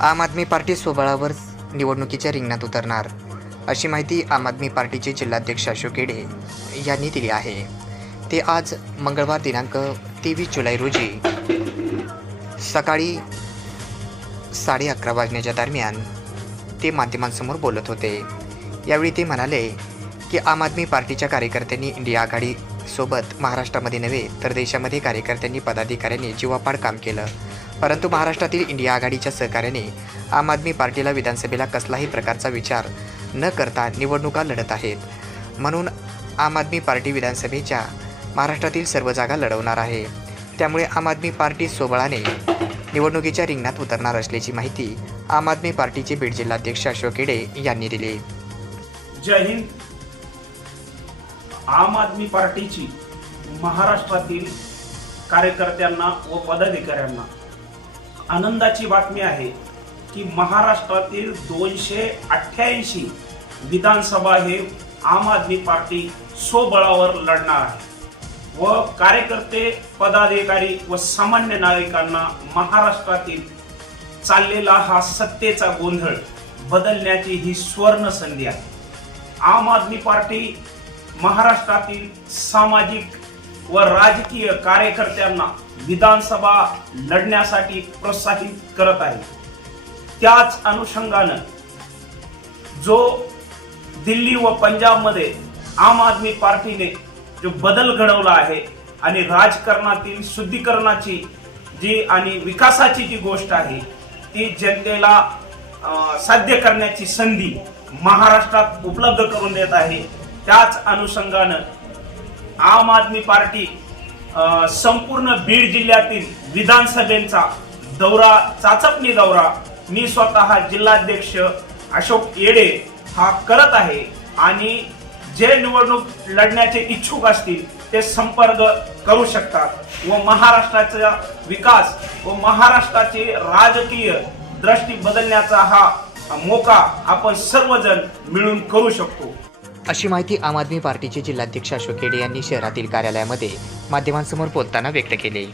आम आदमी पार्टी स्वबळावर निवडणुकीच्या रिंगणात उतरणार, अशी माहिती आम आदमी पार्टीचे जिल्हाध्यक्ष अशोक केडे यांनी दिली आहे। ते आज मंगळवार दिनांक 23 जुलै रोजी सकाळी 11:30 वाजण्याच्या दरम्यान ते माध्यमांसमोर बोलत होते। यावेळी ते म्हणाले की आम आदमी पार्टीच्या कार्यकर्त्यांनी इंडिया आघाडी सोबत महाराष्ट्रामध्ये नव्हे तर देशामध्ये कार्यकर्त्यांनी पदाधिकाऱ्यांनी जीवापाड काम केलं, परंतु महाराष्ट्रातील इंडिया आघाडीच्या सहकार्याने आम आदमी पार्टीला विधानसभेला कसलाही प्रकारचा विचार न करता निवडणुका लढत आहेत। म्हणून आम आदमी पार्टी विधानसभेच्या महाराष्ट्रातील सर्व जागा लढवणार आहे। त्यामुळे आम आदमी पार्टी स्वबळाने निवडणुकीच्या रिंगणात उतरणार असल्याची माहिती आम आदमी पार्टीचे बीड जिल्हाध्यक्ष अशोक केडे यांनी दिली। जय हिंद। आम आदमी पार्टीची महाराष्ट्रातील कार्यकर्त्यांना व पदाधिकाऱ्यांना आनंदाची बातमी आहे की महाराष्ट्रातील 288 विधानसभा हे आम आदमी पार्टी स्वबळावर लढणार आहे व कार्यकर्ते, पदाधिकारी व सामान्य नागरिकांना महाराष्ट्रातील चाललेला हा सत्तेचा गोंधळ बदलण्याची ही स्वर्ण संधी आहे। आम आदमी पार्टी महाराष्ट्रातील सामाजिक व राजकीय कार्यकर्त्यांना विधानसभा लढण्यासाठी प्रोत्साहित करत आहे। त्याच अनुषंगाने जो दिल्ली व पंजाबमध्ये आम आदमी पार्टीने जो बदल घडवला आहे आणि राजकारणातील शुद्धीकरणाची जी आणि विकासाची जी गोष्ट आहे ती जनतेला साध्य करण्याची संधी महाराष्ट्रात उपलब्ध करून देत आहे। त्याच अनुषंगाने आम आदमी पार्टी संपूर्ण बीड जिल्ह्यातील विधानसभेचा दौरा, चाचपणी दौरा मी स्वतः जिल्हाध्यक्ष अशोक केडे हा करत आहे आणि जे निवडणूक लढण्याचे इच्छुक असतील ते संपर्क करू शकतात व महाराष्ट्राचा विकास व महाराष्ट्राची राजकीय दृष्टी बदलण्याचा हा मौका आपण सर्वजण मिळून करू शकतो, अशी माहिती आम आदमी पार्टीचे जिल्हाध्यक्ष अशोक केडे यांनी शहरातील कार्यालयामध्ये माध्यमांसमोर बोलताना व्यक्त केली।